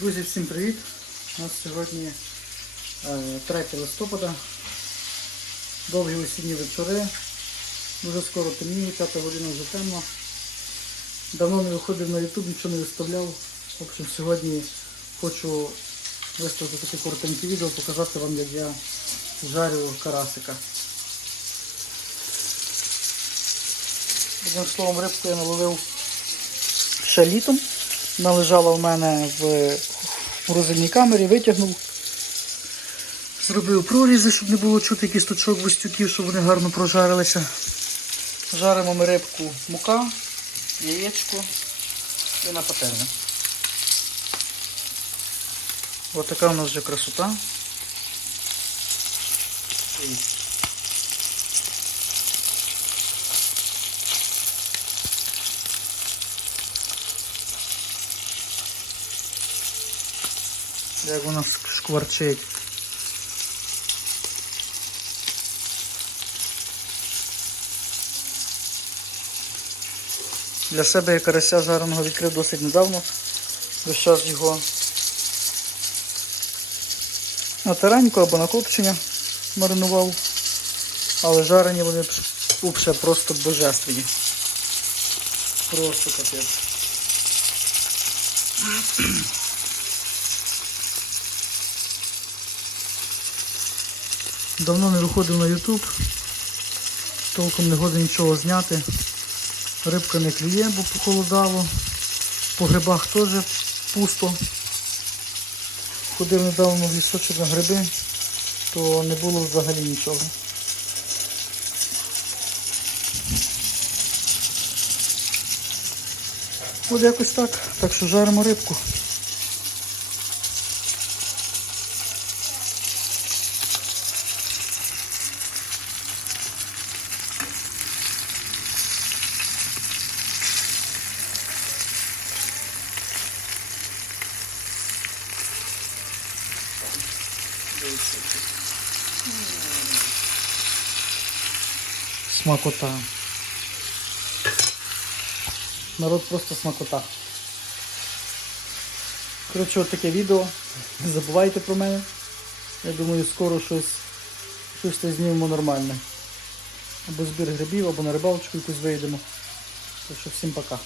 Друзі, всім привіт! У нас сьогодні е, 3 листопада. Довгі осінні вечори. Дуже скоро темніє, 5 година вже темно. Давно не виходив на YouTube, нічого не виставляв. В общем, сьогодні хочу виставити таке коротеньке відео, показати вам, як я жарю карасика. Одним словом, рибку я наловив ще літом. Вона лежала в мене в морозильній камері, витягнув. Зробив прорізи, щоб не було чути кісточок густюків, щоб вони гарно прожарилися. Жаримо ми рибку мука, яєчко і на пательню. Ось така у нас вже красота. Як вона шкварчить. Для себе я карася жареного відкрив досить недавно. Весь час його на тараньку або на копчення маринував. Але жарені вони взагалі просто божественні. Просто капець. Давно не виходив на YouTube, толком не годен нічого зняти. Рибка не клює, бо похолодало. По грибах теж пусто. Ходив недавно в лісочок на гриби, то не було взагалі нічого. От якось так. Так що жаримо рибку. Смакота. Народ просто смакота. Коротше, от таке відео. Не забувайте про мене. Я думаю, скоро щось щось знімемо нормальне. Або збір грибів, або на рибалочку якусь вийдемо. Так що всім пока.